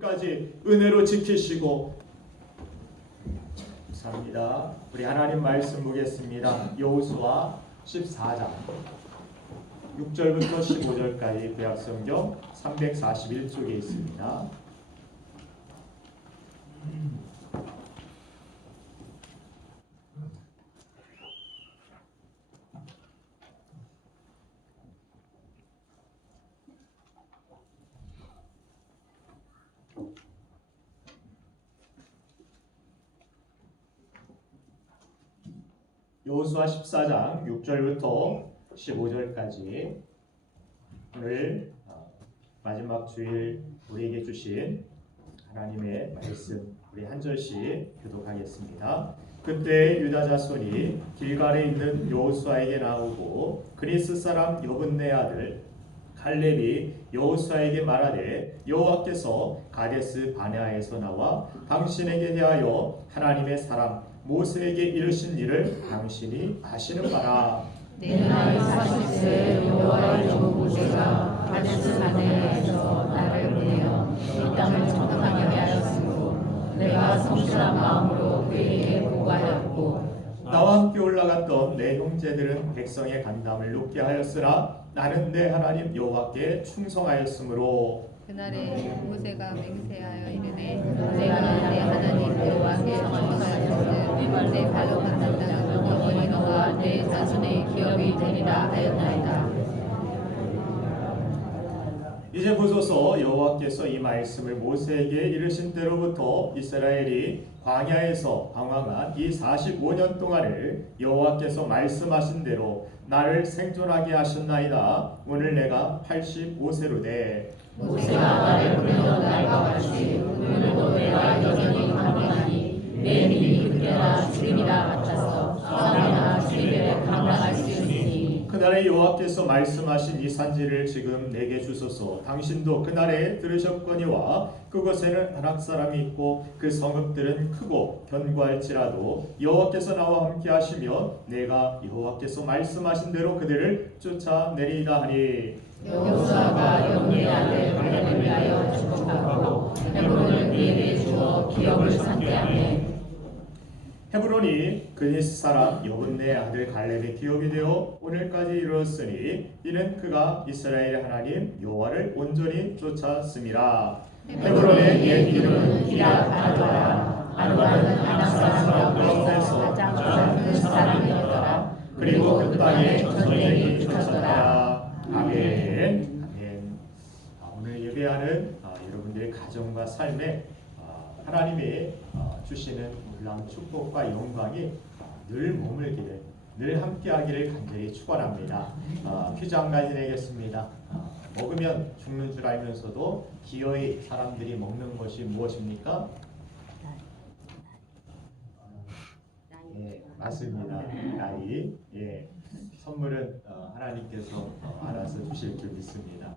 끝까지 은혜로 지키시고 감사합니다. 우리 하나님 말씀 보겠습니다. 여호수아 14장 6절부터 15절까지 구약성경 341쪽에 있습니다. 여호수아 14장 6절부터 15절까지 오늘 마지막 주일 우리에게 주신 하나님의 말씀 우리 한 절씩 교독하겠습니다. 그때 유다 자손이 길갈에 있는 여호수아에게 나오고 그리스 사람 여분네 아들 갈렙이 여호수아에게 말하되 여호와께서 가데스 바네아에서 나와 당신에게 대하여 하나님의 사람 모세에게 이르신 일을 당신이 아시는 바라. 내 나이 40세 여호와의 종 모세가 가데스 바네아에서 나를 보내어 이 땅을 정탐하게 하였으므로 내가 성실한 마음으로 그에게 보고하였고 나와 함께 올라갔던 내 형제들은 백성의 간담을 높게 하였으나 나는 내 하나님 여호와께 충성하였으므로 그날에 모세가 맹세하여 이르되 내가 내 하나님 여호와께 충성하였으니 내 발로 걷는 땅은 영원히 너와 내 자손의 기업이 되리라 하였나이다. 이제 보소서 여호와께서 이 말씀을 모세에게 이르신 때로부터 이스라엘이 광야에서 방황한 이 45년 동안을 여호와께서 말씀하신 대로 나를 생존하게 하셨나이다. 오늘 내가 85세로 돼 모세가 나를 부르던 날과 같이 오늘도 내가 여전히 강건하니 내 믿음이 그때나 지금이나 같아서 싸움이나 주일에 감당할 수 있으니 그날에 여호와께서 말씀하신 이 산지를 지금 내게 주소서. 당신도 그날에 들으셨거니와 그곳에는 아낙 사람이 있고 그 성읍들은 크고 견고할지라도 여호와께서 나와 함께 하시며 내가 여호와께서 말씀하신 대로 그들을 쫓아내리이다 하니 여호수아가 영리의 아들 갈렙을 위하여 축복하고 헤브론을 그에게 주어 기업을 상대하매 헤브론이 그니스 사람 여분네 아들 갈렙의 기업이 되어 오늘까지 이르렀으니 이는 그가 이스라엘의 하나님 여호와를 온전히 쫓았음이라. 헤브론의 옛 이름은 기럇 아르바라. 아르바는 아낙 사람 가운데서 가장 큰 사람이었더라. 그리고 그 땅에 전쟁이 펼쳐졌더라. 아멘. 아멘. 오늘 예배하는 여러분들의 가정과 삶에 하나님이 주시는 놀라운 축복과 영광이 늘 머물기를, 늘 함께하기를 간절히 축원합니다. 퀴즈 한 가지 내겠습니다. 먹으면 죽는 줄 알면서도 기어이 사람들이 먹는 것이 무엇입니까? 예, 맞습니다. 나이. 예, 선물은 하나님께서 알아서 주실 줄 믿습니다.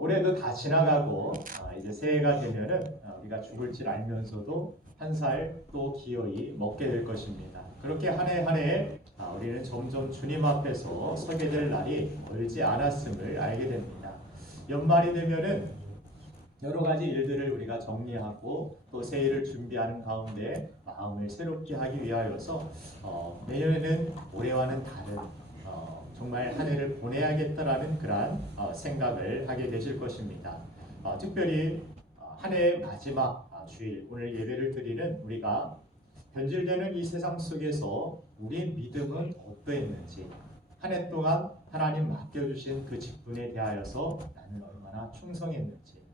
올해도 다 지나가고 이제 새해가 되면은 우리가 죽을 줄 알면서도 한 살 또 기어이 먹게 될 것입니다. 그렇게 한 해 한 해 우리는 점점 주님 앞에서 서게 될 날이 멀지 않았음을 알게 됩니다. 연말이 되면은 여러 가지 일들을 우리가 정리하고 또 새해를 준비하는 가운데 마음을 새롭게 하기 위하여서 내년에는 올해와는 다른 정말 한 해를 보내야겠다라는 그러한 생각을 하게 되실 것입니다. 특별히 한 해의 마지막 주일 오늘 예배를 드리는 우리가 변질되는 이 세상 속에서 우리의 믿음은 어떠했는지 한 해 동안 하나님 맡겨주신 그 직분에 대하여서 나는 얼마나 충성했는지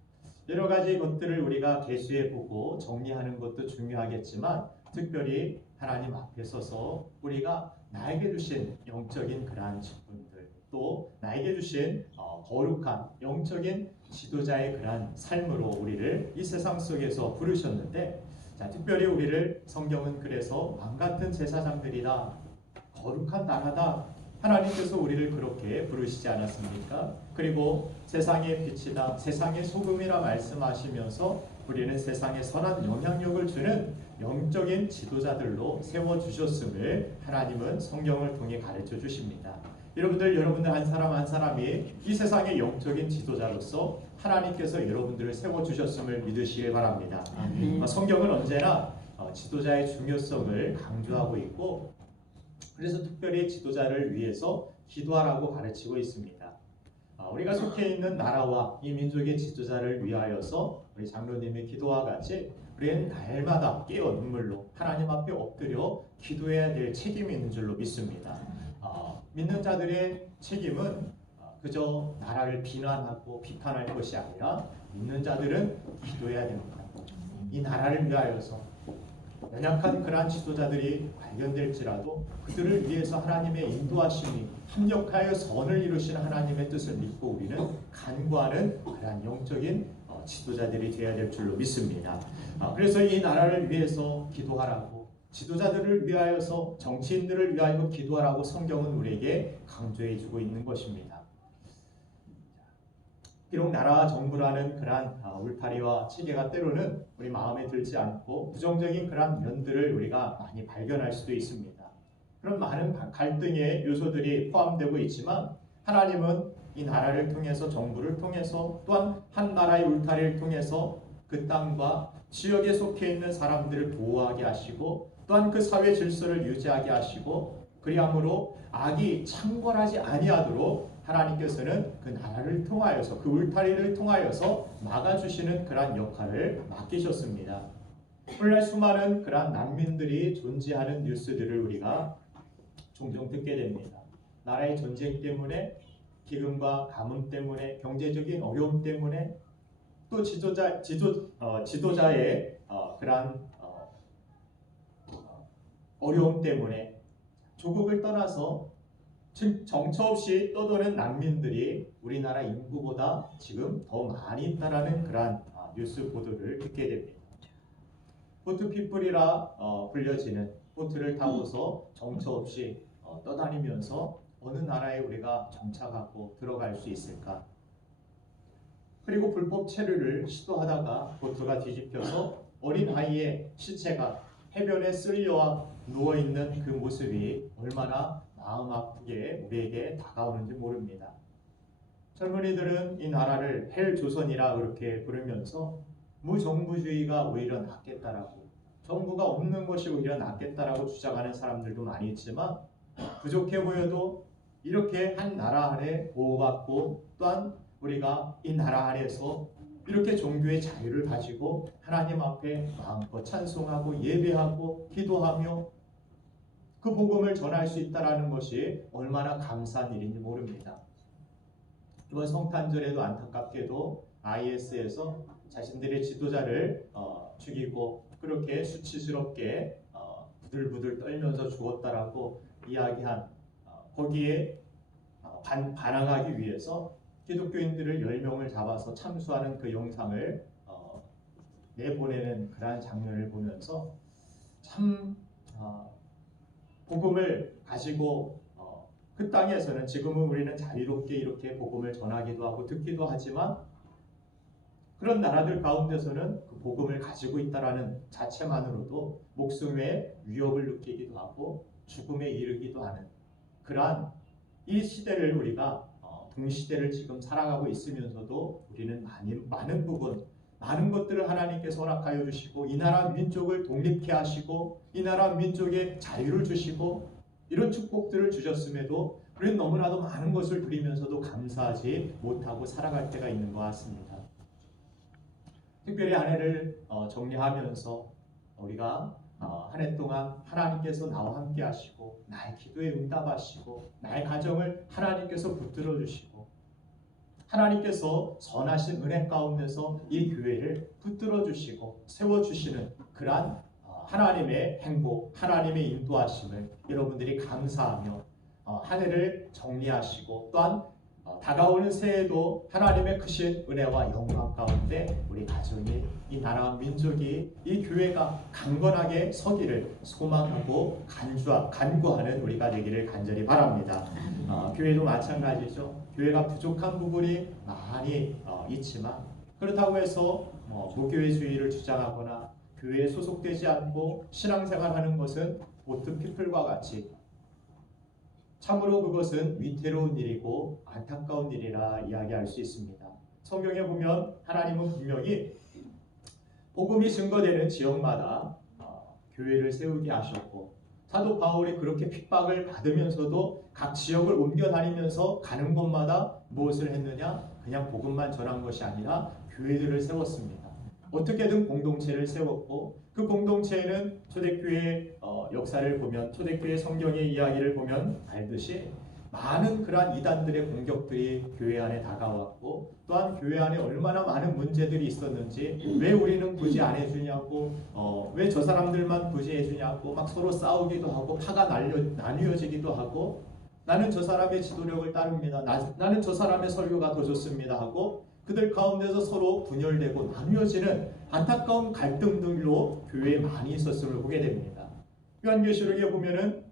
여러 가지 것들을 우리가 계수해보고 정리하는 것도 중요하겠지만 특별히 하나님 앞에 서서 우리가 나에게 주신 영적인 그러한 직분들 또 나에게 주신 거룩한 영적인 지도자의 그러한 삶으로 우리를 이 세상 속에서 부르셨는데 특별히 우리를 성경은 그래서 왕같은 제사장들이다 거룩한 나라다 하나님께서 우리를 그렇게 부르시지 않았습니까? 그리고 세상의 빛이다 세상의 소금이라 말씀하시면서 우리는 세상에 선한 영향력을 주는 영적인 지도자들로 세워주셨음을 하나님은 성경을 통해 가르쳐 주십니다. 여러분들 한 사람 한 사람이 이 세상의 영적인 지도자로서 하나님께서 여러분들을 세워주셨음을 믿으시길 바랍니다. 성경은 언제나 지도자의 중요성을 강조하고 있고, 그래서 특별히 지도자를 위해서 기도하라고 가르치고 있습니다. 우리가 속해 있는 나라와 이 민족의 지도자를 위하여서 우리 장로님의 기도와 같이 우리는 날마다 깨어 눈물로 하나님 앞에 엎드려 기도해야 될 책임이 있는 줄로 믿습니다. 믿는 자들의 책임은 그저 나라를 비난하고 비판할 것이 아니라 믿는 자들은 기도해야 됩니다. 이 나라를 위하여서 연약한 그러한 지도자들이 발견될지라도 그들을 위해서 하나님의 인도하심이 합력하여 선을 이루시는 하나님의 뜻을 믿고 우리는 간구하는 그러한 영적인 지도자들이 되어야 될 줄로 믿습니다. 그래서 이 나라를 위해서 기도하라고, 지도자들을 위하여서, 정치인들을 위하여 기도하라고 성경은 우리에게 강조해 주고 있는 것입니다. 비록 나라와 정부라는 그러한 울타리와 체계가 때로는 우리 마음에 들지 않고 부정적인 그러한 면들을 우리가 많이 발견할 수도 있습니다. 그런 많은 갈등의 요소들이 포함되고 있지만 하나님은 이 나라를 통해서, 정부를 통해서, 또한 한 나라의 울타리를 통해서 그 땅과 지역에 속해 있는 사람들을 보호하게 하시고, 또한 그 사회 질서를 유지하게 하시고, 그리함으로 악이 창궐하지 아니하도록 하나님께서는 그 나라를 통하여서, 그 울타리를 통하여서 막아주시는 그러한 역할을 맡기셨습니다. 오늘날 수많은 그러한 난민들이 존재하는 뉴스들을 우리가 종종 듣게 됩니다. 나라의 전쟁 때문에, 기근과 가뭄 때문에, 경제적인 어려움 때문에, 또 지도자의 그러한 어려움 때문에 조국을 떠나서 정처 없이 떠도는 난민들이 우리나라 인구보다 지금 더 많이 있다라는 그러한 뉴스 보도를 듣게 됩니다. 보트피플이라 불려지는 보트를 타고서 정처 없이 떠다니면서 어느 나라에 우리가 정착하고 들어갈 수 있을까? 그리고 불법 체류를 시도하다가 보트가 뒤집혀서 어린 아이의 시체가 해변에 쓸려 누워있는 그 모습이 얼마나 마음 아프게 우리에게 다가오는지 모릅니다. 젊은이들은 이 나라를 헬조선이라 그렇게 부르면서 무정부주의가 오히려 낫겠다라고, 정부가 없는 것이 오히려 낫겠다라고 주장하는 사람들도 많이 있지만, 부족해 보여도 이렇게 한 나라 안에 보호받고, 또한 우리가 이 나라 안에서 이렇게 종교의 자유를 가지고 하나님 앞에 마음껏 찬송하고 예배하고 기도하며 그 복음을 전할 수 있다는 것이 얼마나 감사한 일인지 모릅니다. 이번 성탄절에도 안타깝게도 IS에서 자신들의 지도자를 죽이고 그렇게 수치스럽게 부들부들 떨면서 죽었다라고 이야기한 거기에 반항하기 위해서 기독교인들을 10명을 잡아서 참수하는 그 영상을 내보내는 그러한 장면을 보면서 참 복음을 가지고 그 땅에서는 지금은 우리는 자유롭게 이렇게 복음을 전하기도 하고 듣기도 하지만, 그런 나라들 가운데서는 그 복음을 가지고 있다라는 자체만으로도 목숨의 위협을 느끼기도 하고 죽음에 이르기도 하는 그러한 이 시대를 우리가 동시대를 지금 살아가고 있으면서도 우리는 많은 부분, 많은 것들을 하나님께서 허락하여 주시고 이 나라 민족을 독립케 하시고 이 나라 민족에 자유를 주시고 이런 축복들을 주셨음에도 우리는 너무나도 많은 것을 누리면서도 감사하지 못하고 살아갈 때가 있는 것 같습니다. 특별히 한 해를 정리하면서 우리가 한 해 동안 하나님께서 나와 함께 하시고 나의 기도에 응답하시고 나의 가정을 하나님께서 붙들어 주시고 하나님께서 선하신 은혜 가운데서 이 교회를 붙들어 주시고 세워 주시는 그러한 하나님의 행복, 하나님의 인도하심을 여러분들이 감사하며 한 해를 정리하시고 또한 다가오는 새해도 하나님의 크신 은혜와 영광 가운데 우리 가정이, 이 나라 민족이, 이 교회가 강건하게 서기를 소망하고 간구하는 우리가 되기를 간절히 바랍니다. 교회도 마찬가지죠. 교회가 부족한 부분이 많이 있지만 그렇다고 해서 무교회주의를 주장하거나 교회에 소속되지 않고 신앙생활하는 것은 보트피플과 같이 참으로 그것은 위태로운 일이고 안타까운 일이라 이야기할 수 있습니다. 성경에 보면 하나님은 분명히 복음이 증거되는 지역마다 교회를 세우게 하셨고, 사도 바울이 그렇게 핍박을 받으면서도 각 지역을 옮겨 다니면서 가는 곳마다 무엇을 했느냐? 그냥 복음만 전한 것이 아니라 교회들을 세웠습니다. 어떻게든 공동체를 세웠고, 그 공동체에는 초대교회 역사를 보면, 초대교회 성경의 이야기를 보면 알듯이 많은 그러한 이단들의 공격들이 교회 안에 다가왔고, 또한 교회 안에 얼마나 많은 문제들이 있었는지, 왜 우리는 구제 안 해주냐고, 왜 저 사람들만 구제해주냐고 막 서로 싸우기도 하고, 파가 나뉘어지기도 하고, 나는 저 사람의 지도력을 따릅니다, 나는 저 사람의 설교가 더 좋습니다 하고, 그들 가운데서 서로 분열되고 나뉘어지는 안타까운 갈등들로 교회에 많이 있었음을 보게 됩니다. 요한계시록에 보면은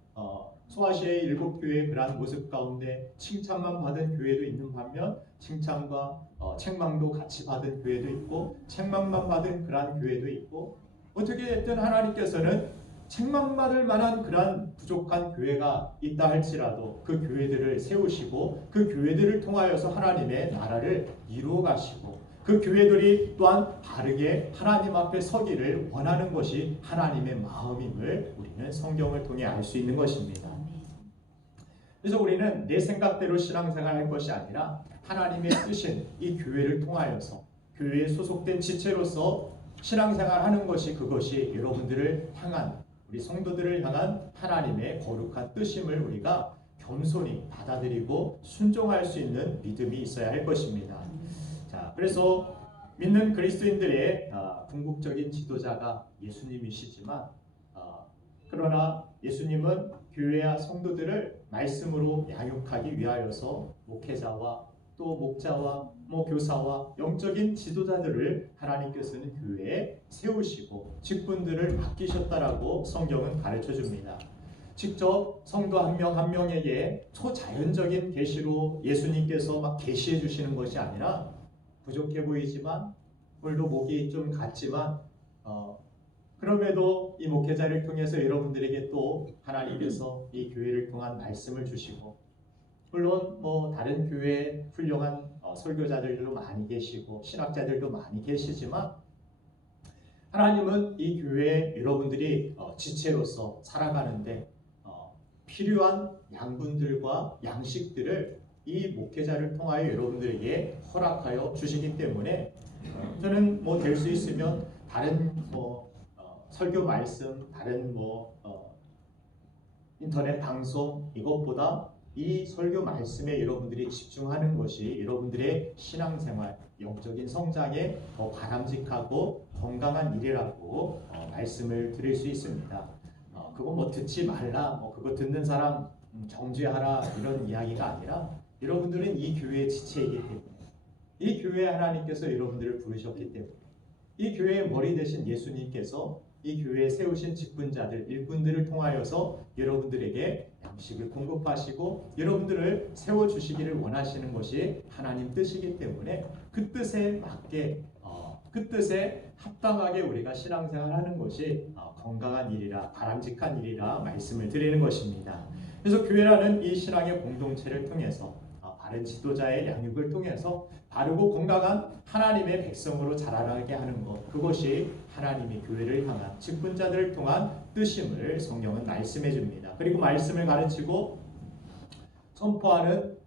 소아시아의 7교회의 그러한 모습 가운데 칭찬만 받은 교회도 있는 반면, 칭찬과 책망도 같이 받은 교회도 있고, 책망만 받은 그러한 교회도 있고, 어떻게 됐든 하나님께서는 책망받을 만한 그러한 부족한 교회가 있다 할지라도 그 교회들을 세우시고, 그 교회들을 통하여서 하나님의 나라를 이루어 가시고, 그 교회들이 또한 바르게 하나님 앞에 서기를 원하는 것이 하나님의 마음임을 우리는 성경을 통해 알 수 있는 것입니다. 그래서 우리는 내 생각대로 신앙생활할 것이 아니라 하나님의 뜻인 이 교회를 통하여서 교회에 소속된 지체로서 신앙생활하는 것이, 그것이 여러분들을 향한, 우리 성도들을 향한 하나님의 거룩한 뜻임을 우리가 겸손히 받아들이고 순종할 수 있는 믿음이 있어야 할 것입니다. 자, 그래서 믿는 그리스도인들의 궁극적인 지도자가 예수님이시지만, 그러나 예수님은 교회와 성도들을 말씀으로 양육하기 위하여서 목회자와 또 목자와 교사와 영적인 지도자들을 하나님께서는 교회에 세우시고 직분들을 맡기셨다라고 성경은 가르쳐 줍니다. 직접 성도 한 명 한 명에게 초자연적인 계시로 예수님께서 막 계시해 주시는 것이 아니라, 부족해 보이지만 물도 목이 좀 갔지만 그럼에도 이 목회자를 통해서 여러분들에게 또 하나님께서 이 교회를 통한 말씀을 주시고, 물론 다른 교회에 훌륭한 설교자들도 많이 계시고 신학자들도 많이 계시지만, 하나님은 이 교회에 여러분들이 지체로서 살아가는데 필요한 양분들과 양식들을 이 목회자를 통하여 여러분들에게 허락하여 주시기 때문에, 저는 될 수 있으면 다른 설교 말씀, 다른 인터넷 방송, 이것보다 이 설교 말씀에 여러분들이 집중하는 것이 여러분들의 신앙생활, 영적인 성장에 더 바람직하고 건강한 일이라고 말씀을 드릴 수 있습니다. 그거 듣지 말라, 그거 듣는 사람 정죄하라, 이런 이야기가 아니라, 여러분들은 이 교회의 지체이기 때문에, 이 교회에 하나님께서 여러분들을 부르셨기 때문에, 이 교회의 머리 되신 예수님께서 이 교회에 세우신 직분자들, 일꾼들을 통하여서 여러분들에게 양식을 공급하시고 여러분들을 세워주시기를 원하시는 것이 하나님 뜻이기 때문에, 그 뜻에 맞게, 그 뜻에 합당하게 우리가 신앙생활하는 것이 건강한 일이라, 바람직한 일이라 말씀을 드리는 것입니다. 그래서 교회라는 이 신앙의 공동체를 통해서, 바른 지도자의 양육을 통해서 바르고 건강한 하나님의 백성으로 자라나게 하는 것, 그것이 하나님이 교회를 향한 직분자들을 통한 뜻임을 성경은 말씀해 줍니다. 그리고 말씀을 가르치고 선포하는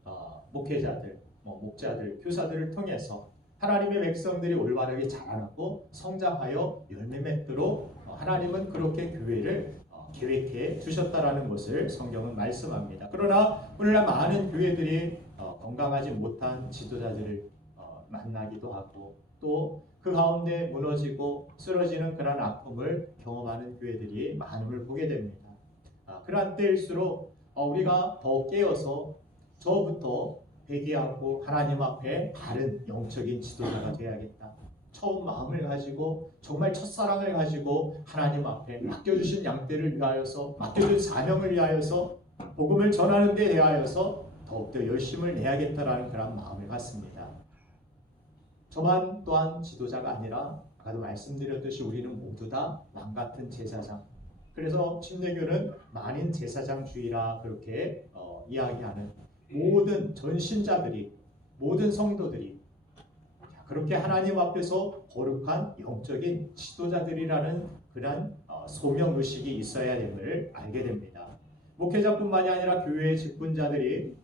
목회자들, 목자들, 교사들을 통해서 하나님의 백성들이 올바르게 자라나고 성장하여 열매 맺도록 하나님은 그렇게 교회를 계획해 주셨다라는 것을 성경은 말씀합니다. 그러나 오늘날 많은 교회들이 건강하지 못한 지도자들을 만나기도 하고, 또 그 가운데 무너지고 쓰러지는 그런 아픔을 경험하는 교회들이 많음을 보게 됩니다. 그러한 때일수록 우리가 더 깨어서 저부터 회개하고 하나님 앞에 바른 영적인 지도자가 되어야겠다. 처음 마음을 가지고 정말 첫사랑을 가지고 하나님 앞에 맡겨주신 양떼를 위하여서, 맡겨준 사명을 위하여서, 복음을 전하는 데 대하여서 더욱더 열심을 내야겠다라는 그런 마음을 갖습니다. 저만 또한 지도자가 아니라, 아까도 말씀드렸듯이 우리는 모두 다 왕같은 제사장, 그래서 침례교는 만인 제사장주의라 그렇게 이야기하는 모든 전신자들이, 모든 성도들이 그렇게 하나님 앞에서 거룩한 영적인 지도자들이라는 그런 소명의식이 있어야 됨을 알게 됩니다. 목회자뿐만이 아니라 교회의 직분자들이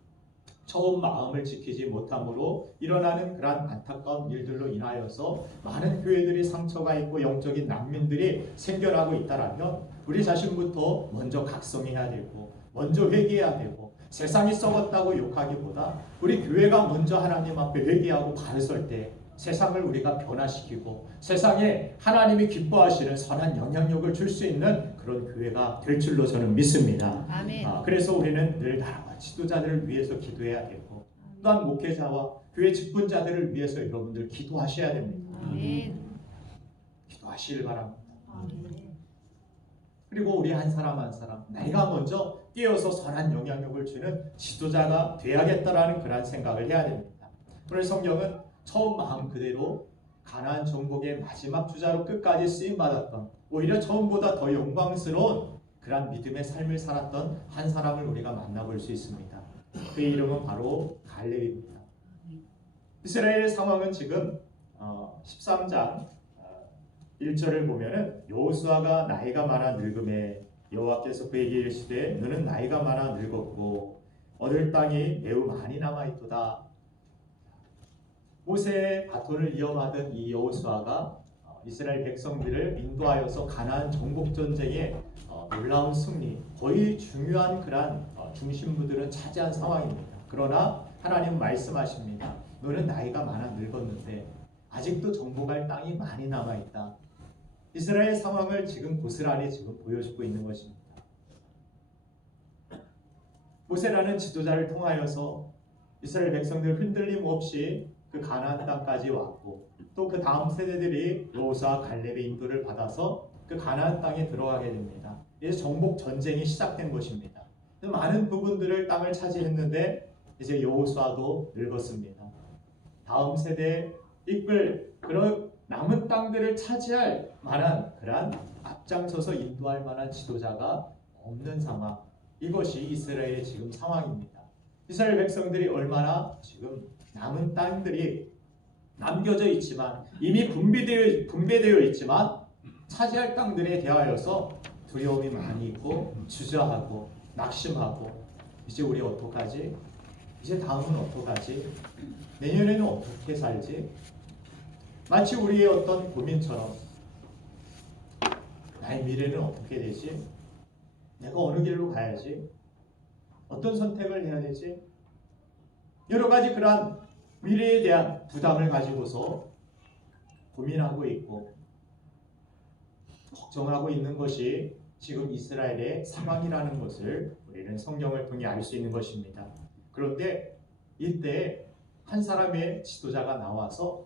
처음 마음을 지키지 못함으로 일어나는 그러한 안타까운 일들로 인하여서 많은 교회들이 상처가 있고 영적인 난민들이 생겨나고 있다라면 우리 자신부터 먼저 각성해야 되고 먼저 회개해야 되고 세상이 썩었다고 욕하기보다 우리 교회가 먼저 하나님 앞에 회개하고 발을 설 때 세상을 우리가 변화시키고 세상에 하나님이 기뻐하시는 선한 영향력을 줄 수 있는 그런 교회가 될 줄로 저는 믿습니다. 아멘. 그래서 우리는 늘 나라와 지도자들을 위해서 기도해야 되고 또한 목회자와 교회 직분자들을 위해서 여러분들 기도하셔야 됩니다. 아멘. 기도하시길 바랍니다. 그리고 우리 한 사람 한 사람 내가 먼저 뛰어서 선한 영향력을 주는 지도자가 돼야겠다라는 그런 생각을 해야 됩니다. 오늘 성경은 처음 마음 그대로 가나안 정복의 마지막 주자로 끝까지 쓰임받았던 오히려 처음보다 더 영광스러운 그런 믿음의 삶을 살았던 한 사람을 우리가 만나볼 수 있습니다. 그의 이름은 바로 갈렙입니다. 이스라엘의 상황은 지금 13장 1절을 보면은 여호수아가 나이가 많아 늙음에 여호와께서 그에게 이르시되 너는 나이가 많아 늙었고 얻을 땅이 매우 많이 남아있도다. 모세의 바톤을 이어받은 이 여호수아가 이스라엘 백성들을 인도하여서 가나안 정복 전쟁에 놀라운 승리, 거의 중요한 그러한 중심부들은 차지한 상황입니다. 그러나 하나님 말씀하십니다. 너는 나이가 많아 늙었는데 아직도 정복할 땅이 많이 남아있다. 이스라엘 상황을 지금 고스란히 지금 보여주고 있는 것입니다. 모세라는 지도자를 통하여서 이스라엘 백성들 흔들림 없이 그 가나안 땅까지 왔고 또 그 다음 세대들이 여호수아 갈렙의 인도를 받아서 그 가나안 땅에 들어가게 됩니다. 이제 정복 전쟁이 시작된 것입니다. 많은 부분들을 땅을 차지했는데 이제 여호수아도 늙었습니다. 다음 세대에 이끌 그런 남은 땅들을 차지할 만한 그런 앞장서서 인도할 만한 지도자가 없는 상황. 이것이 이스라엘의 지금 상황입니다. 이스라엘 백성들이 얼마나 지금 남은 땅들이 남겨져 있지만 이미 분배되어 있지만 차지할 땅들에 대하여서 두려움이 많이 있고 주저하고 낙심하고 이제 우리 어떡하지? 이제 다음은 어떡하지? 내년에는 어떻게 살지? 마치 우리의 어떤 고민처럼 나의 미래는 어떻게 되지? 내가 어느 길로 가야지? 어떤 선택을 해야 되지? 여러 가지 그러한 미래에 대한 부담을 가지고서 고민하고 있고 걱정하고 있는 것이 지금 이스라엘의 상황이라는 것을 우리는 성경을 통해 알 수 있는 것입니다. 그런데 이때 한 사람의 지도자가 나와서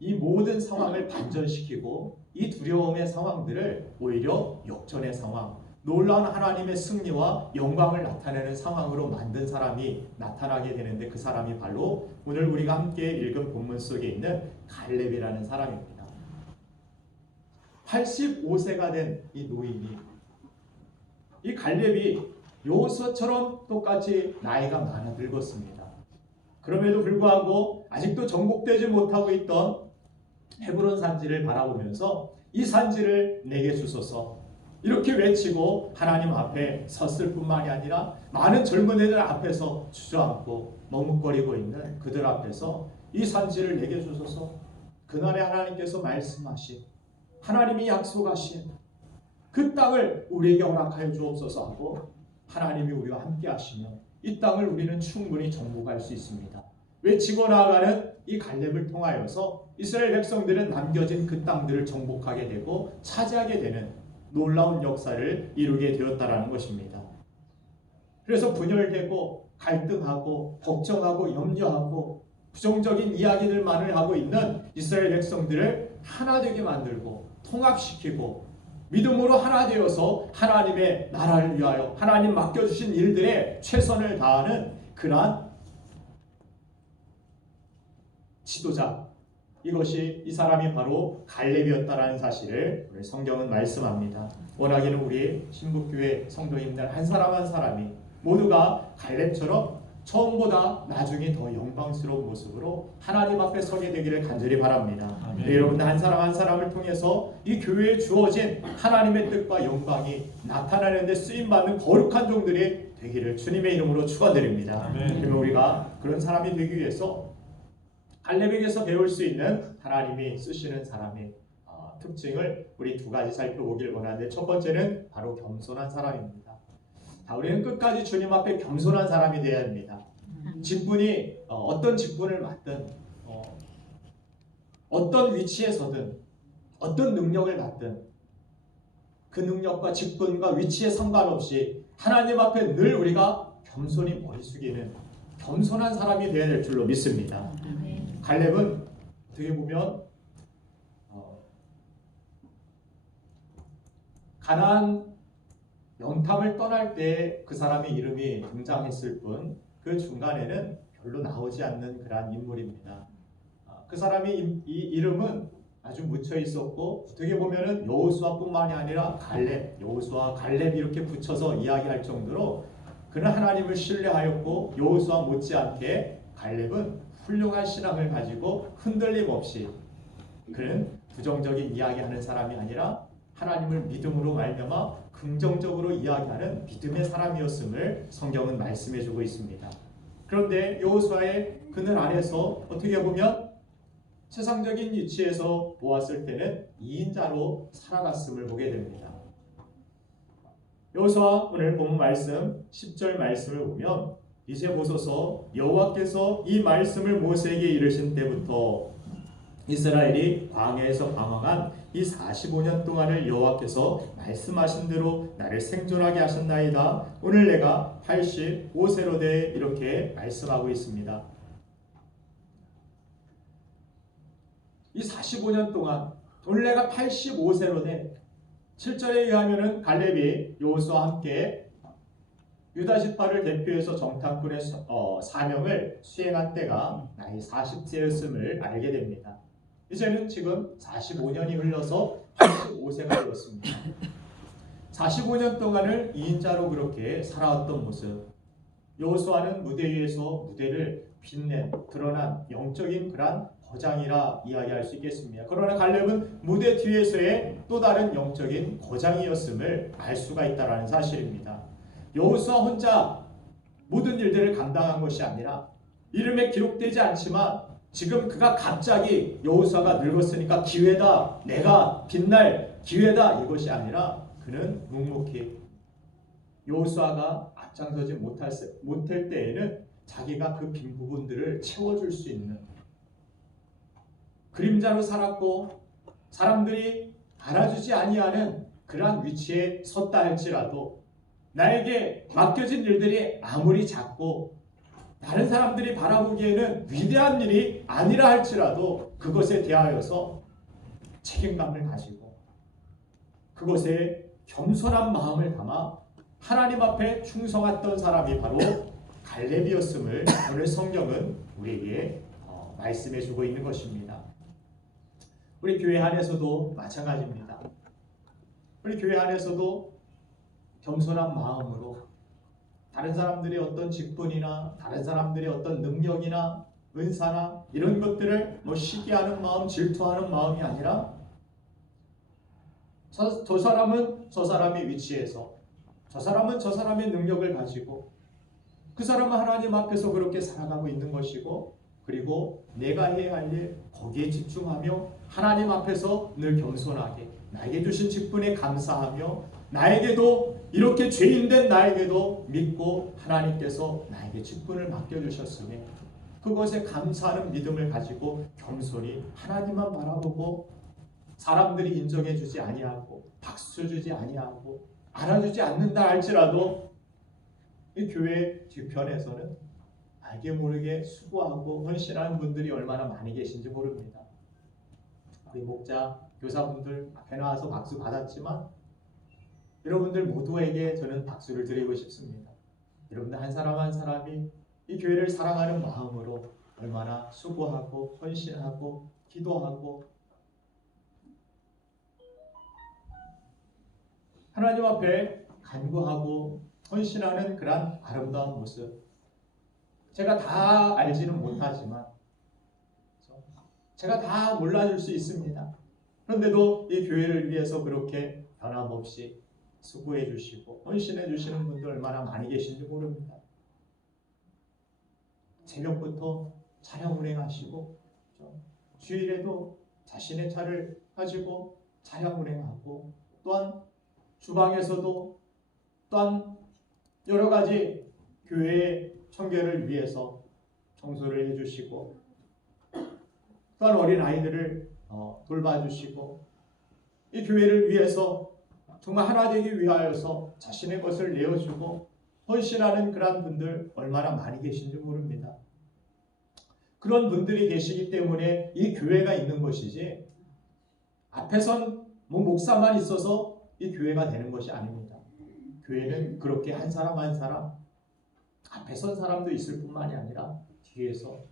이 모든 상황을 반전시키고 이 두려움의 상황들을 오히려 역전의 상황, 놀라운 하나님의 승리와 영광을 나타내는 상황으로 만든 사람이 나타나게 되는데 그 사람이 바로 오늘 우리가 함께 읽은 본문 속에 있는 갈렙이라는 사람입니다. 85세가 된 이 노인이 이 갈렙이 여호수아처럼 똑같이 나이가 많아 늙었습니다. 그럼에도 불구하고 아직도 정복되지 못하고 있던 헤브론 산지를 바라보면서 이 산지를 내게 주소서 이렇게 외치고 하나님 앞에 섰을 뿐만이 아니라 많은 젊은 애들 앞에서 주저앉고 머뭇거리고 있는 그들 앞에서 이 산지를 내게 주소서. 그날에 하나님께서 말씀하신 하나님이 약속하신 그 땅을 우리에게 허락하여 주옵소서 하고 하나님이 우리와 함께 하시면 이 땅을 우리는 충분히 정복할 수 있습니다. 외치고 나아가는 이 갈렙을 통하여서 이스라엘 백성들은 남겨진 그 땅들을 정복하게 되고 차지하게 되는 놀라운 역사를 이루게 되었다라는 것입니다. 그래서 분열되고 갈등하고 걱정하고 염려하고 부정적인 이야기들만을 하고 있는 이스라엘 백성들을 하나 되게 만들고 통합시키고 믿음으로 하나 되어서 하나님의 나라를 위하여 하나님 맡겨주신 일들에 최선을 다하는 그러한 지도자, 이것이 이 사람이 바로 갈렙이었다라는 사실을 우리 성경은 말씀합니다. 워낙에는 우리 신북교회 성도님들 한 사람 한 사람이 모두가 갈렙처럼 처음보다 나중에 더 영광스러운 모습으로 하나님 앞에 서게 되기를 간절히 바랍니다. 여러분들 한 사람 한 사람을 통해서 이 교회에 주어진 하나님의 뜻과 영광이 나타나는 데 쓰임받는 거룩한 종들이 되기를 주님의 이름으로 축원드립니다. 그러면 우리가 그런 사람이 되기 위해서 갈렙에게서 배울 수 있는 하나님이 쓰시는 사람의 특징을 우리 두 가지 살펴보길 원하는데, 첫 번째는 바로 겸손한 사람입니다. 우리는 끝까지 주님 앞에 겸손한 사람이 되어야 합니다. 직분이 어떤 직분을 맡든 어떤 위치에서든 어떤 능력을 맡든 그 능력과 직분과 위치에 상관없이 하나님 앞에 늘 우리가 겸손히 머리 숙이는 겸손한 사람이 되어야 될 줄로 믿습니다. 갈렙은 어떻게 보면 가나안 영탐을 떠날 때 그 사람의 이름이 등장했을 뿐 그 중간에는 별로 나오지 않는 그러한 인물입니다. 그 사람의 이 이름은 아주 묻혀 있었고, 어떻게 보면은 여호수아뿐만이 아니라 갈렙, 여호수아, 갈렙 이렇게 붙여서 이야기할 정도로 그는 하나님을 신뢰하였고, 여호수아 못지않게 갈렙은 훌륭한 신앙을 가지고 흔들림 없이, 그는 부정적인 이야기하는 사람이 아니라 하나님을 믿음으로 말미암아 긍정적으로 이야기하는 믿음의 사람이었음을 성경은 말씀해주고 있습니다. 그런데 여호수아의 그늘 안에서 어떻게 보면 세상적인 위치에서 보았을 때는 2인자로 살아갔음을 보게 됩니다. 여호수아 오늘 본 말씀 10절 말씀을 보면, 이제 보소서 여호와께서 이 말씀을 모세에게 이르신 때부터 이스라엘이 광야에서 방황한 이 45년 동안을 여호와께서 말씀하신 대로 나를 생존하게 하셨나이다. 오늘 내가 85세로 돼, 이렇게 말씀하고 있습니다. 이 45년 동안 오늘 내가 85세로 돼, 7절에 의하면은 갈렙이 여호수아와 함께 유다 지파를 대표해서 정탐꾼의 사명을 수행한 때가 나이 40세였음을 알게 됩니다. 이제는 지금 45년이 흘러서 85세가 되었습니다. 45년 동안을 2인자로 그렇게 살아왔던 모습, 여호수아는 무대 위에서 무대를 빛낸 드러난 영적인 그런 거장이라 이야기할 수 있겠습니다. 그러나 갈렙은 무대 뒤에서의 또 다른 영적인 거장이었음을 알 수가 있다는 사실입니다. 여호수아 혼자 모든 일들을 감당한 것이 아니라, 이름에 기록되지 않지만 지금 그가 갑자기 여호수아가 늙었으니까 기회다, 내가 빛날 기회다, 이것이 아니라 그는 묵묵히 여호수아가 앞장서지 못할 때에는 자기가 그 빈 부분들을 채워줄 수 있는 그림자로 살았고, 사람들이 알아주지 아니하는 그러한 위치에 섰다 할지라도, 나에게 맡겨진 일들이 아무리 작고 다른 사람들이 바라보기에는 위대한 일이 아니라 할지라도 그것에 대하여서 책임감을 가지고 그것에 겸손한 마음을 담아 하나님 앞에 충성했던 사람이 바로 갈렙이었음을 오늘 성경은 우리에게 말씀해 주고 있는 것입니다. 우리 교회 안에서도 마찬가지입니다. 우리 교회 안에서도 겸손한 마음으로 다른 사람들의 어떤 직분이나 다른 사람들의 어떤 능력이나 은사나 이런 것들을 시기하는 마음, 질투하는 마음이 아니라, 저 사람은 저 사람의 위치에서, 저 사람은 저 사람의 능력을 가지고 그 사람은 하나님 앞에서 그렇게 살아가고 있는 것이고, 그리고 내가 해야 할 일 거기에 집중하며 하나님 앞에서 늘 겸손하게 나에게 주신 직분에 감사하며, 나에게도 이렇게 죄인된 나에게도 믿고 하나님께서 나에게 직분을 맡겨주셨으니 그것에 감사하는 믿음을 가지고 겸손히 하나님만 바라보고, 사람들이 인정해주지 아니하고 박수 주지 아니하고 알아주지 않는다 할지라도 이 교회 뒤편에서는 알게 모르게 수고하고 헌신하는 분들이 얼마나 많이 계신지 모릅니다. 우리 목자, 교사분들 앞에 나와서 박수 받았지만 여러분들 모두에게 저는 박수를 드리고 싶습니다. 여러분들 한 사람 한 사람이 이 교회를 사랑하는 마음으로 얼마나 수고하고 헌신하고 기도하고 하나님 앞에 간구하고 헌신하는 그런 아름다운 모습. 제가 다 알지는 못하지만 제가 다 몰라줄 수 있습니다. 그런데도 이 교회를 위해서 그렇게 변함없이 수고해 주시고 헌신해 주시는 분들 얼마나 많이 계신지 모릅니다. 새벽부터 차량 운행하시고 주일에도 자신의 차를 가지고 차량 운행하고 또한 주방에서도 또한 여러 가지 교회의 청결을 위해서 청소를 해주시고 또한 어린 아이들을 돌봐주시고 이 교회를 위해서 정말 하나 되기 위하여서 자신의 것을 내어주고 헌신하는 그런 분들 얼마나 많이 계신지 모릅니다. 그런 분들이 계시기 때문에 이 교회가 있는 것이지 앞에선 목사만 있어서 이 교회가 되는 것이 아닙니다. 교회는 그렇게 한 사람 한 사람 앞에 선 사람도 있을 뿐만이 아니라 뒤에서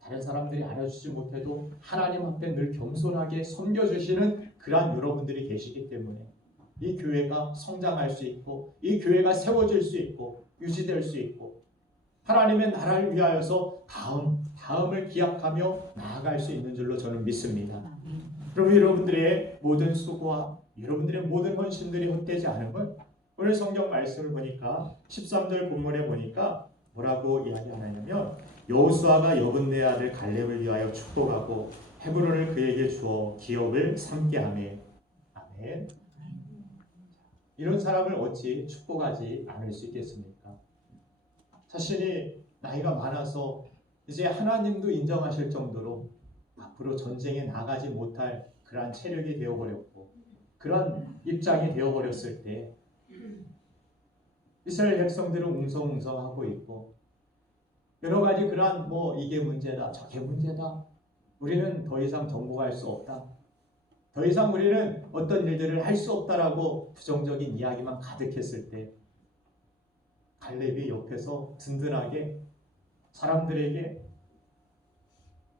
다른 사람들이 알아주지 못해도 하나님 앞에 늘 겸손하게 섬겨주시는 그러한 여러분들이 계시기 때문에 이 교회가 성장할 수 있고 이 교회가 세워질 수 있고 유지될 수 있고 하나님의 나라를 위하여서 다음을 기약하며 나아갈 수 있는 줄로 저는 믿습니다. 그럼 여러분들의 모든 수고와 여러분들의 모든 헌신들이 헛되지 않은 걸 오늘 성경 말씀을 보니까 13절 본문에 보니까 뭐라고 이야기하냐면 여호수아가 여분네 아들 갈렙을 위하여 축복하고 헤브론을 그에게 주어 기업을 삼게 하매. 아멘. 이런 사람을 어찌 축복하지 않을 수 있겠습니까? 자신이 나이가 많아서 이제 하나님도 인정하실 정도로 앞으로 전쟁에 나가지 못할 그러한 체력이 되어버렸고 그런 입장이 되어버렸을 때 이스라엘 백성들은 웅성웅성하고 있고 여러 가지 그러한 이게 문제다 저게 문제다 우리는 더 이상 정복할 수 없다 더 이상 우리는 어떤 일들을 할 수 없다라고 부정적인 이야기만 가득했을 때 갈렙이 옆에서 든든하게 사람들에게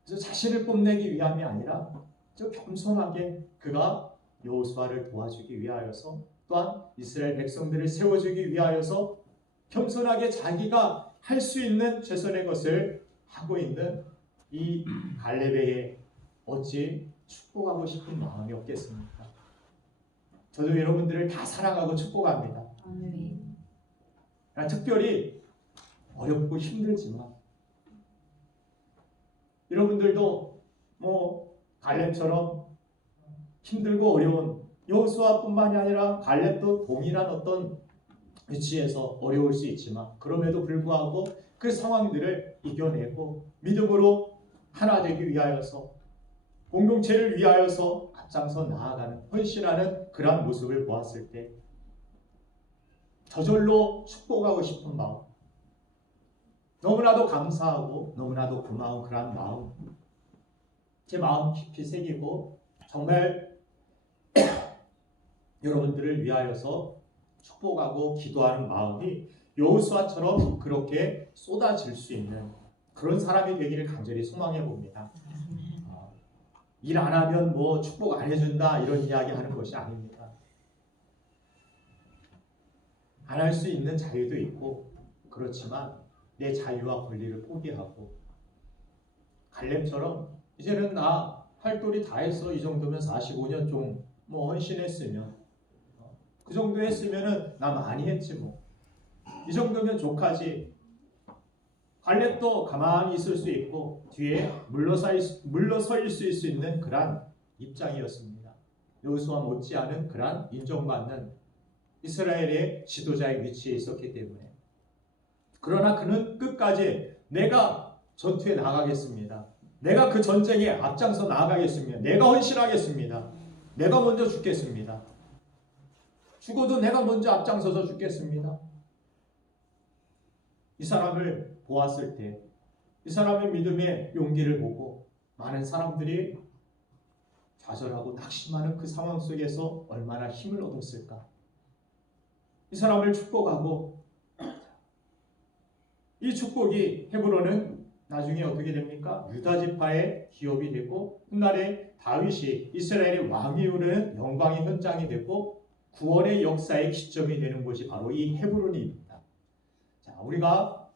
자신을 뽐내기 위함이 아니라 겸손하게 그가 여호수아를 도와주기 위하여서 또한 이스라엘 백성들을 세워주기 위하여서 겸손하게 자기가 할 수 있는 최선의 것을 하고 있는 이 갈렙에게 어찌 축복하고 싶은 마음이 없겠습니까? 저도 여러분들을 다 사랑하고 축복합니다. 특별히 어렵고 힘들지만 여러분들도 갈렙처럼 힘들고 어려운 여호수아뿐만이 아니라 갈렙도 동일한 어떤 위치에서 어려울 수 있지만 그럼에도 불구하고 그 상황들을 이겨내고 믿음으로 하나 되기 위하여서 공동체를 위하여서 앞장서 나아가는 헌신하는 그러한 모습을 보았을 때 저절로 축복하고 싶은 마음 너무나도 감사하고 너무나도 고마운 그러한 마음 제 마음 깊이 새기고 정말 여러분들을 위하여서 축복하고 기도하는 마음이 여호수아처럼 그렇게 쏟아질 수 있는 그런 사람이 되기를 간절히 소망해 봅니다. 일 안 하면 축복 안 해준다 이런 이야기 하는 것이 아닙니다. 안 할 수 있는 자유도 있고 그렇지만 내 자유와 권리를 포기하고 갈렙처럼 이제는 나 활동이 다 했어 이 정도면 45년 좀 헌신했으면 그 정도 했으면은 나 많이 했지 이 정도면 족하지. 갈렙도 가만히 있을 수 있고 뒤에 물러설 수 있는 그런 입장이었습니다. 여호수아 못지않은 그런 인정받는 이스라엘의 지도자의 위치에 있었기 때문에 그러나 그는 끝까지 내가 전투에 나가겠습니다. 내가 그 전쟁에 앞장서 나아가겠습니다. 내가 헌신하겠습니다. 내가 먼저 죽겠습니다. 죽어도 내가 먼저 앞장서서 죽겠습니다. 이 사람을 보았을 때 이 사람의 믿음의 용기를 보고 많은 사람들이 좌절하고 낙심하는 그 상황 속에서 얼마나 힘을 얻었을까. 이 사람을 축복하고 이 축복이 헤브론은 나중에 어떻게 됩니까? 유다 지파의 기업이 되고 훗날에 다윗이 이스라엘의 왕이 이루는 영광의 현장이 되고 구원의 역사의 기점이 되는 곳이 바로 이 헤브론입니다. 우리가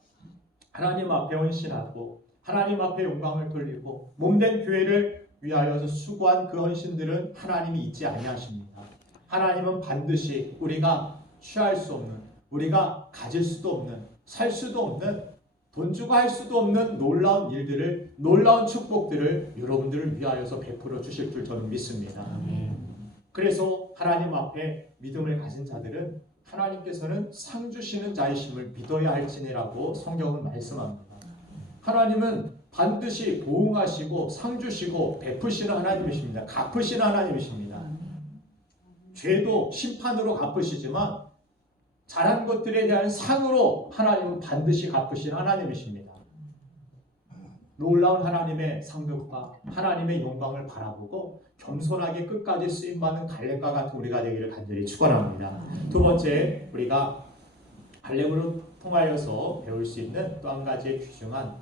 하나님 앞에 헌신하고 하나님 앞에 영광을 돌리고 몸된 교회를 위하여서 수고한 그 헌신들은 하나님이 잊지 아니하십니다. 하나님은 반드시 우리가 취할 수 없는, 우리가 가질 수도 없는, 살 수도 없는, 돈 주고 할 수도 없는 놀라운 일들을, 놀라운 축복들을 여러분들을 위하여서 베풀어 주실 줄 저는 믿습니다. 그래서 하나님 앞에 믿음을 가진 자들은 하나님께서는 상 주시는 자이심을 믿어야 할지니라고 성경은 말씀합니다. 하나님은 반드시 보응하시고 상 주시고 베푸시는 하나님이십니다. 갚으시는 하나님이십니다. 죄도 심판으로 갚으시지만 잘한 것들에 대한 상으로 하나님은 반드시 갚으시는 하나님이십니다. 놀라운 하나님의 상급과 하나님의 영광을 바라보고 겸손하게 끝까지 쓰임받는 갈렙과 같은 우리가 되기를 간절히 축원합니다. 두 번째, 우리가 갈렙으로 통하여서 배울 수 있는 또 한 가지의 귀중한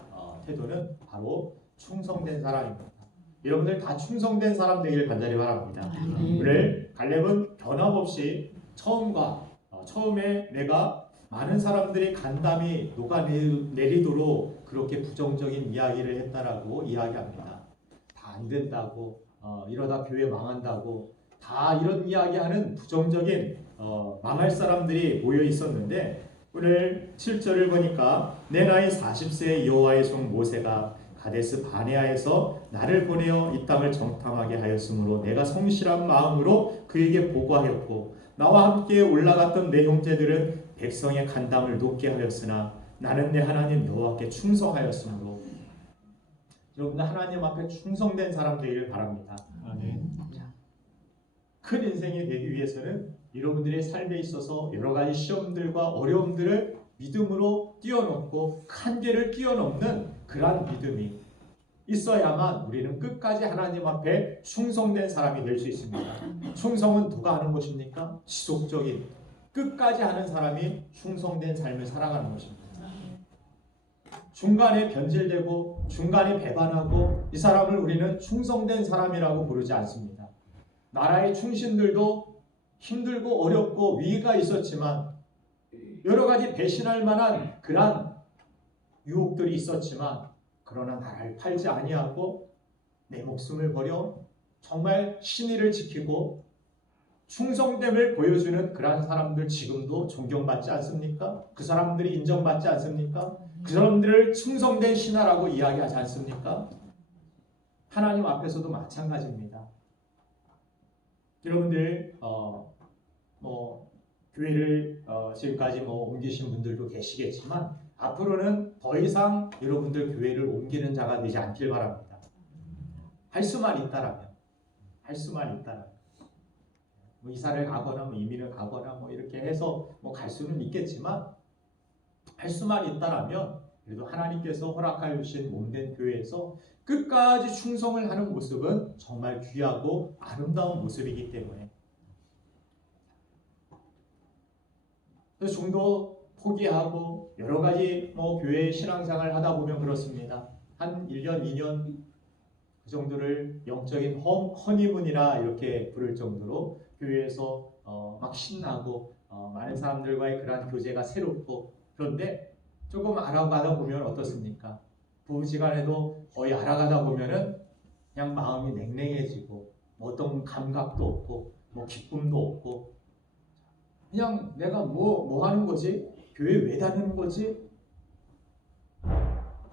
태도는 바로 충성된 사람입니다. 여러분들 다 충성된 사람 되기를 간절히 바랍니다. 오늘 갈렙은 변함없이 처음에 내가 많은 사람들이 간담이 녹아내리도록 그렇게 부정적인 이야기를 했다라고 이야기합니다. 다 안 된다고, 이러다 교회 망한다고, 다 이런 이야기하는 부정적인 망할 사람들이 모여 있었는데 오늘 7절을 보니까 내 나이 40세의 여호와의 종 모세가 가데스 바네아에서 나를 보내어 이 땅을 정탐하게 하였으므로 내가 성실한 마음으로 그에게 보고하였고 나와 함께 올라갔던 내 형제들은 백성의 간담을 높게 하였으나 나는 내 하나님 여호와께 충성하였으므로. 여러분들 하나님 앞에 충성된 사람 되기를 바랍니다. 큰 인생이 되기 위해서는 여러분들의 삶에 있어서 여러 가지 시험들과 어려움들을 믿음으로 뛰어넘고 한계를 뛰어넘는 그러한 믿음이 있어야만 우리는 끝까지 하나님 앞에 충성된 사람이 될 수 있습니다. 충성은 누가 하는 것입니까? 지속적인 끝까지 하는 사람이 충성된 삶을 살아가는 것입니다. 중간에 변질되고 중간에 배반하고 이 사람을 우리는 충성된 사람이라고 부르지 않습니다. 나라의 충신들도 힘들고 어렵고 위기가 있었지만 여러 가지 배신할 만한 그러한 유혹들이 있었지만 그러나 나라를 팔지 아니하고 내 목숨을 버려 정말 신의를 지키고 충성됨을 보여주는 그러한 사람들 지금도 존경받지 않습니까? 그 사람들이 인정받지 않습니까? 그 사람들을 충성된 신하라고 이야기하지 않습니까? 하나님 앞에서도 마찬가지입니다. 여러분들 교회를 지금까지 옮기신 분들도 계시겠지만 앞으로는 더 이상 여러분들 교회를 옮기는 자가 되지 않길 바랍니다. 할 수만 있다라면 이사를 가거나 이민을 가거나 이렇게 해서 갈 수는 있겠지만 할 수만 있다라면 그래도 하나님께서 허락하여 주신 몸된 교회에서 끝까지 충성을 하는 모습은 정말 귀하고 아름다운 모습이기 때문에 중도 포기하고 여러 가지 교회 신앙생활 하다 보면 그렇습니다. 한 1년, 2년 그 정도를 영적인 허니문이라 이렇게 부를 정도로 교회에서 막 신나고 많은 사람들과의 그러한 교제가 새롭고 그런데 조금 알아가다 보면 어떻습니까? 부부지간에도 거의 알아가다 보면은 그냥 마음이 냉랭해지고 어떤 감각도 없고 기쁨도 없고 그냥 내가 뭐 하는 거지? 교회 왜 다니는 거지?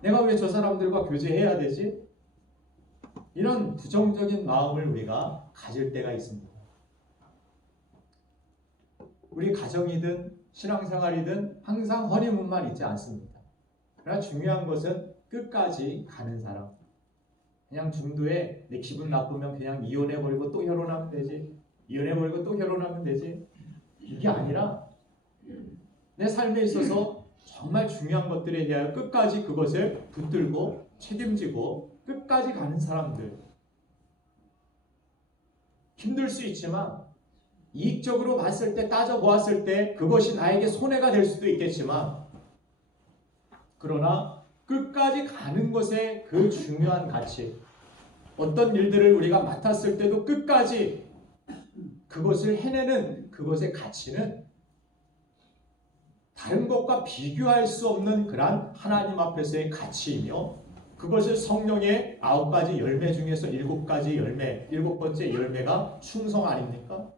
내가 왜 저 사람들과 교제해야 되지? 이런 부정적인 마음을 우리가 가질 때가 있습니다. 우리 가정이든 신앙생활이든 항상 허니문만 있지 않습니다. 그러나 중요한 것은 끝까지 가는 사람. 그냥 중도에 내 기분 나쁘면 그냥 이혼해버리고 또 결혼하면 되지. 이혼해버리고 또 결혼하면 되지. 이게 아니라 내 삶에 있어서 정말 중요한 것들에 대하여 끝까지 그것을 붙들고 책임지고 끝까지 가는 사람들. 힘들 수 있지만 이익적으로 봤을 때 따져보았을 때 그것이 나에게 손해가 될 수도 있겠지만 그러나 끝까지 가는 것에 그 중요한 가치 어떤 일들을 우리가 맡았을 때도 끝까지 그것을 해내는 그것의 가치는 다른 것과 비교할 수 없는 그러한 하나님 앞에서의 가치이며 그것을 성령의 9가지 열매 중에서 7가지 열매, 7번째 열매가 충성 아닙니까?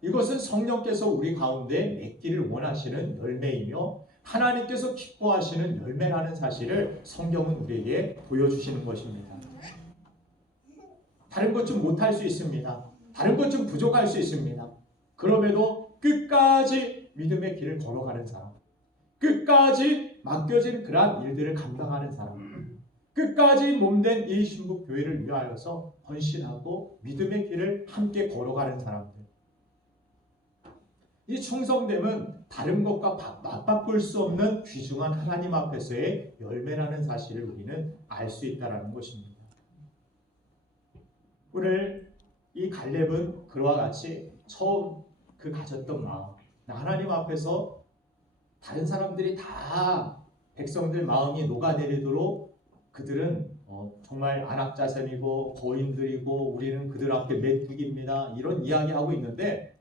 이것은 성령께서 우리 가운데 맺기를 원하시는 열매이며 하나님께서 기뻐하시는 열매라는 사실을 성경은 우리에게 보여주시는 것입니다. 다른 것 좀 못할 수 있습니다. 다른 것 좀 부족할 수 있습니다. 그럼에도 끝까지 믿음의 길을 걸어가는 사람, 끝까지 맡겨진 그러한 일들을 감당하는 사람, 끝까지 몸된 이 신북교회를 위하여서 헌신하고 믿음의 길을 함께 걸어가는 사람들, 이 충성됨은 다른 것과 맞바꿀 수 없는 귀중한 하나님 앞에서의 열매라는 사실을 우리는 알 수 있다는 것입니다. 오늘 이 갈렙은 그와 같이 처음 그 가졌던 마음, 하나님 앞에서 다른 사람들이 다 백성들 마음이 녹아내리도록 그들은 정말 안악자셈이고 거인들이고 우리는 그들 앞에 메뚜기입니다, 이런 이야기하고 있는데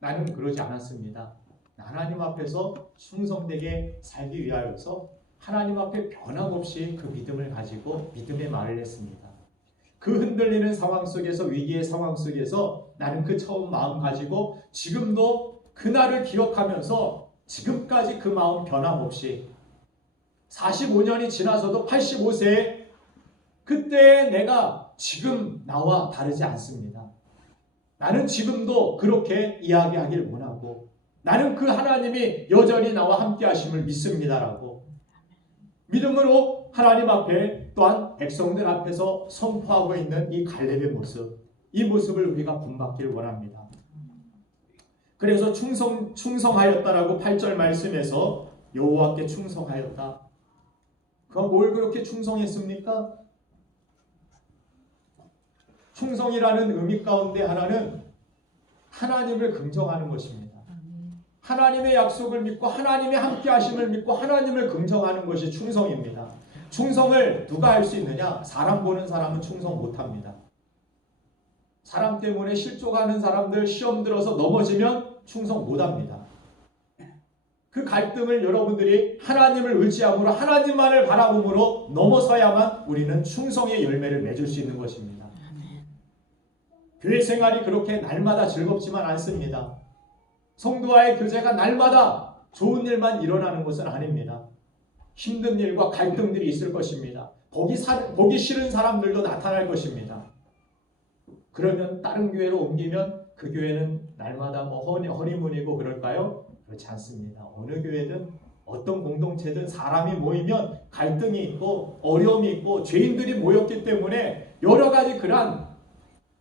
나는 그러지 않았습니다. 하나님 앞에서 충성되게 살기 위하여서 하나님 앞에 변함없이 그 믿음을 가지고 믿음의 말을 했습니다. 그 흔들리는 상황 속에서, 위기의 상황 속에서 나는 그 처음 마음 가지고 지금도 그날을 기억하면서 지금까지 그 마음 변함없이 45년이 지나서도 85세에 그때 내가 지금 나와 다르지 않습니다. 나는 지금도 그렇게 이야기하길 원하고 나는 그 하나님이 여전히 나와 함께 하심을 믿습니다라고 믿음으로 하나님 앞에 또한 백성들 앞에서 선포하고 있는 이 갈렙의 모습, 이 모습을 우리가 본받기를 원합니다. 그래서 충성하였다라고 8절 말씀에서 여호와께 충성하였다. 그가 뭘 그렇게 충성했습니까? 충성이라는 의미 가운데 하나는 하나님을 긍정하는 것입니다. 하나님의 약속을 믿고 하나님의 함께 하심을 믿고 하나님을 긍정하는 것이 충성입니다. 충성을 누가 할 수 있느냐? 사람 보는 사람은 충성 못합니다. 사람 때문에 실족하는 사람들 시험 들어서 넘어지면 충성 못합니다. 그 갈등을 여러분들이 하나님을 의지함으로 하나님만을 바라봄으로 넘어서야만 우리는 충성의 열매를 맺을 수 있는 것입니다. 교회 생활이 그렇게 날마다 즐겁지만 않습니다. 성도와의 교제가 날마다 좋은 일만 일어나는 것은 아닙니다. 힘든 일과 갈등들이 있을 것입니다. 보기 싫은 사람들도 나타날 것입니다. 그러면 다른 교회로 옮기면 그 교회는 날마다 허니문이고 그럴까요? 그렇지 않습니다. 어느 교회든 어떤 공동체든 사람이 모이면 갈등이 있고 어려움이 있고 죄인들이 모였기 때문에 여러 가지 그러한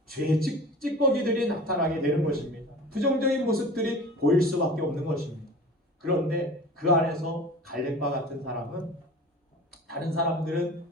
죄의 찌꺼기들이 나타나게 되는 것입니다. 부정적인 모습들이 보일 수밖에 없는 것입니다. 그런데 그 안에서 갈렙과 같은 사람은 다른 사람들은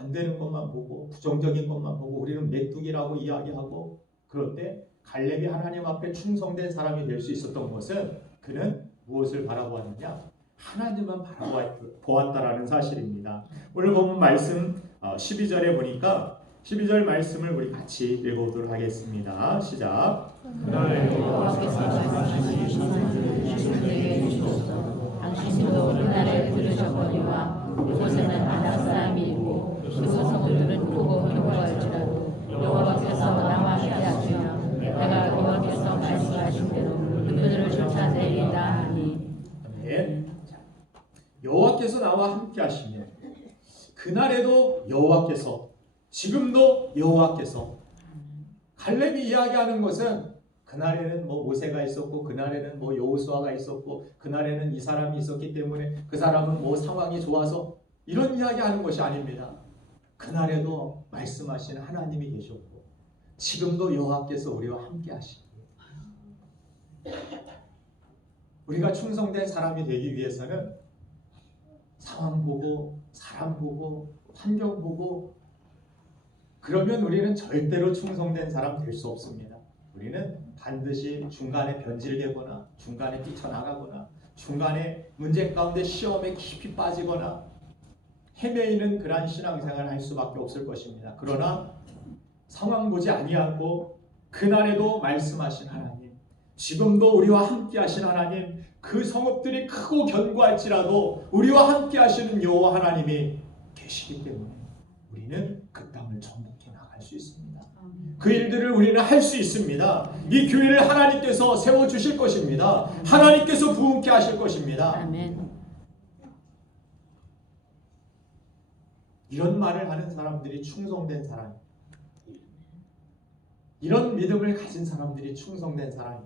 안 되는 것만 보고 부정적인 것만 보고 우리는 메뚜기라고 이야기하고, 그런데 갈렙이 하나님 앞에 충성된 사람이 될 수 있었던 것은 그는 무엇을 바라보았느냐? 하나님만 바라보았다라는 사실입니다. 오늘 본문 말씀 12절에 보니까 12절 말씀을 우리 같이 읽어보도록 하겠습니다. 시작. 그날에 여호와께서 말씀하신 성을 내게 주소서. 당신도 그날에 들으셨거니와 그곳에는 안악 사람이 있고 그 성들은 크고 견고할지라도 여호와께서 나와 함께하시며 내가 여호와께서 말씀하신 대로 그들을 쫓아내리다 하니. 아멘. 여호와께서 나와 함께하시며 그날에도 여호와께서, 지금도 여호와께서. 갈렙이 이야기하는 것은 그날에는 모세가 있었고 그날에는 여호수아가 있었고 그날에는 이 사람이 있었기 때문에 그 사람은 상황이 좋아서 이런 이야기하는 것이 아닙니다. 그날에도 말씀하신 하나님이 계셨고 지금도 여호와께서 우리와 함께 하시고, 우리가 충성된 사람이 되기 위해서는 상황 보고 사람 보고 환경 보고 그러면 우리는 절대로 충성된 사람 될 수 없습니다. 우리는 반드시 중간에 변질되거나 중간에 뛰쳐나가거나 중간에 문제 가운데 시험에 깊이 빠지거나 헤매이는 그러한 신앙생활을 할 수밖에 없을 것입니다. 그러나 상황 보지 아니하고 그날에도 말씀하신 하나님, 지금도 우리와 함께 하신 하나님, 그 성읍들이 크고 견고할지라도 우리와 함께 하시는 여호와 하나님이 계시기 때문에 우리는 그 땅을 정복해 나갈 수 있습니다. 그 일들을 우리는 할 수 있습니다. 이 교회를 하나님께서 세워주실 것입니다. 하나님께서 부흥케 하실 것입니다. 아멘. 이런 말을 하는 사람들이 충성된 사람, 이런 믿음을 가진 사람들이 충성된 사람,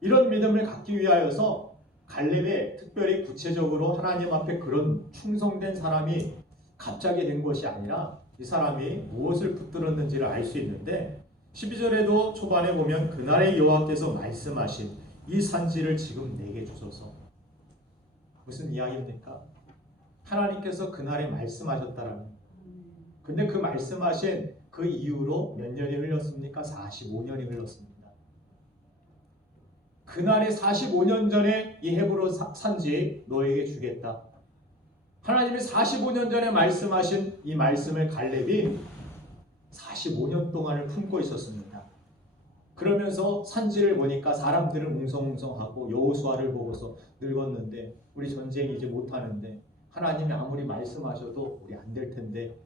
이런 믿음을 갖기 위하여서 갈렙에 특별히 구체적으로 하나님 앞에 그런 충성된 사람이 갑자기 된 것이 아니라 이 사람이 무엇을 붙들었는지를 알 수 있는데 12절에도 초반에 보면 그날의 여호와께서 말씀하신 이 산지를 지금 내게 주소서. 무슨 이야기입니까? 하나님께서 그날에 말씀하셨다라는. 근데 그 말씀하신 그 이후로 몇 년이 흘렀습니까? 45년이 흘렀습니다. 그날의 45년 전에 이 헤브론 산지 너에게 주겠다. 하나님이 45년 전에 말씀하신 이 말씀을 갈렙이 45년 동안을 품고 있었습니다. 그러면서 산지를 보니까 사람들은 웅성웅성하고 여호수아를 보고서 늙었는데 우리 전쟁 이제 못하는데 하나님이 아무리 말씀하셔도 우리 안 될 텐데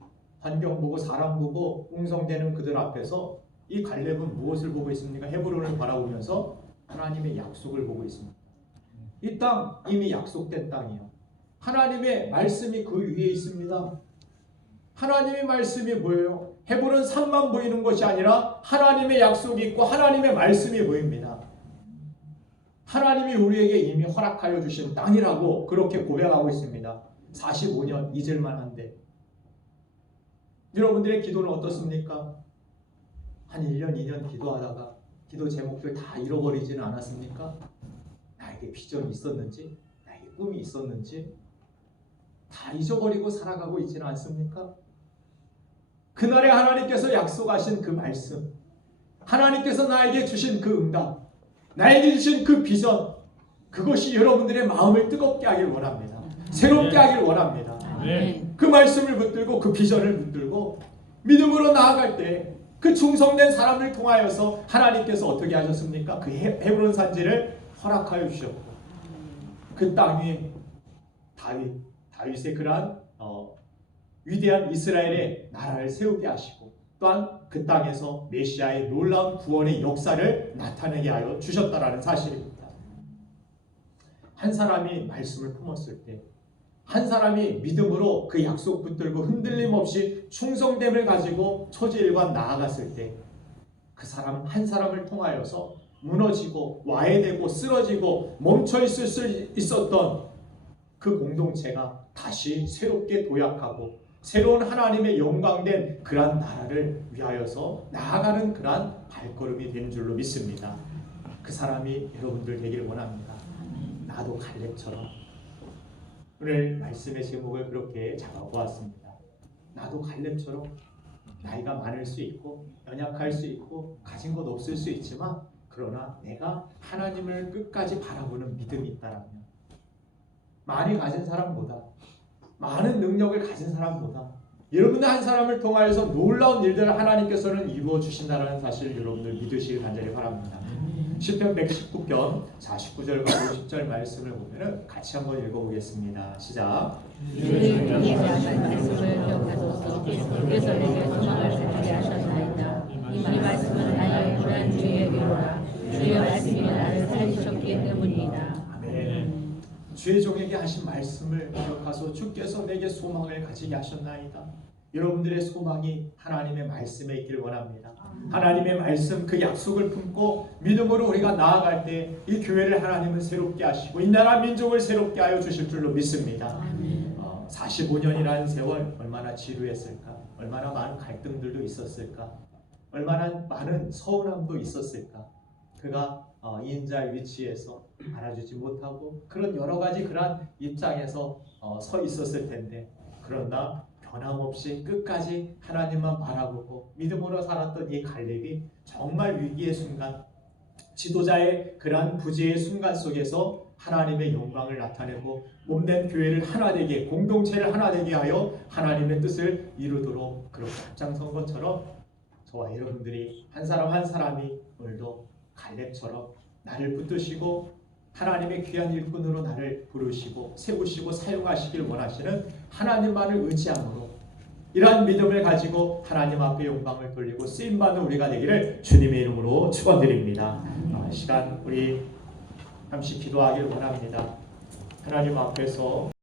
환경 보고 사람 보고 웅성대는 그들 앞에서 이 갈렙은 무엇을 보고 있습니까? 헤브론을 바라보면서 하나님의 약속을 보고 있습니다. 이 땅 이미 약속된 땅이에요. 하나님의 말씀이 그 위에 있습니다. 하나님의 말씀이 보여요. 헤브론 산만 보이는 것이 아니라 하나님의 약속이 있고 하나님의 말씀이 보입니다. 하나님이 우리에게 이미 허락하여 주신 땅이라고 그렇게 고백하고 있습니다. 45년 잊을만 한데 여러분들의 기도는 어떻습니까? 한 1년, 2년 기도하다가 기도 제목들 다 잃어버리지는 않았습니까? 나에게 비전이 있었는지, 나에게 꿈이 있었는지 다 잊어버리고 살아가고 있지는 않습니까? 그날에 하나님께서 약속하신 그 말씀, 하나님께서 나에게 주신 그 응답, 나에게 주신 그 비전, 그것이 여러분들의 마음을 뜨겁게 하길 원합니다. 새롭게 하길 원합니다. 그 말씀을 붙들고 그 비전을 붙들고 믿음으로 나아갈 때 그 충성된 사람을 통하여서 하나님께서 어떻게 하셨습니까? 그 헤브론 산지를 허락하여 주셨고 그 땅 위에 다윗의 그러한 위대한 이스라엘의 나라를 세우게 하시고 또한 그 땅에서 메시아의 놀라운 구원의 역사를 나타내게 하여 주셨다라는 사실입니다. 한 사람이 말씀을 품었을 때, 한 사람이 믿음으로 그 약속 붙들고 흔들림 없이 충성됨을 가지고 초지일관 나아갔을 때 그 사람 한 사람을 통하여서 무너지고 와해되고 쓰러지고 멈춰 있을 수 있었던 그 공동체가 다시 새롭게 도약하고 새로운 하나님의 영광된 그러한 나라를 위하여서 나아가는 그러한 발걸음이 된 줄로 믿습니다. 그 사람이 여러분들 되기를 원합니다. 나도 갈렙처럼. 오늘 말씀의 제목을 그렇게 잡아보았습니다. 나도 갈렙처럼 나이가 많을 수 있고 연약할 수 있고 가진 것 없을 수 있지만 그러나 내가 하나님을 끝까지 바라보는 믿음이 있다라면 많이 가진 사람보다 많은 능력을 가진 사람보다 여러분들 한 사람을 통하여서 놀라운 일들을 하나님께서는 이루어 주신다는 사실을 여러분들 믿으시길 간절히 바랍니다. 시편 119편 49절과 50절 말씀을 보면은 같이 한번 읽어보겠습니다. 시작. 주의 하신 말씀을 기억하소서. 그래서 내게 소망을 갖게 하셨나이다. 이 말씀은 나의 불안 주의 위로라. 주의 말씀이 나를 살리셨기 때문이다. 아멘. 주의 종에게 하신 말씀을 기억하소. 주께서 내게 소망을 가지게 하셨나이다. 여러분들의 소망이 하나님의 말씀에 있기를 원합니다. 하나님의 말씀 그 약속을 품고 믿음으로 우리가 나아갈 때 이 교회를 하나님은 새롭게 하시고 이 나라 민족을 새롭게 하여 주실 줄로 믿습니다. 45년이라는 세월 얼마나 지루했을까? 얼마나 많은 갈등들도 있었을까? 얼마나 많은 서운함도 있었을까? 그가 이인자의 위치에서 알아주지 못하고 그런 여러 가지 그런 입장에서 서 있었을 텐데 그러나 변함없이 끝까지 하나님만 바라보고 믿음으로 살았던 이 갈렙이 정말 위기의 순간, 지도자의 그러한 부재의 순간 속에서 하나님의 영광을 나타내고 몸된 교회를 하나 되게, 공동체를 하나 되게 하여 하나님의 뜻을 이루도록 그렇게 앞장선 것처럼 저와 여러분들이 한 사람 한 사람이 오늘도 갈렙처럼 나를 붙드시고 하나님의 귀한 일꾼으로 나를 부르시고 세우시고 사용하시길 원하시는 하나님만을 의지함으로 이러한 믿음을 가지고 하나님 앞에 영광을 돌리고 쓰임받는 우리가 되기를 주님의 이름으로 축원드립니다. 시간 우리 잠시 기도하길 원합니다. 하나님 앞에서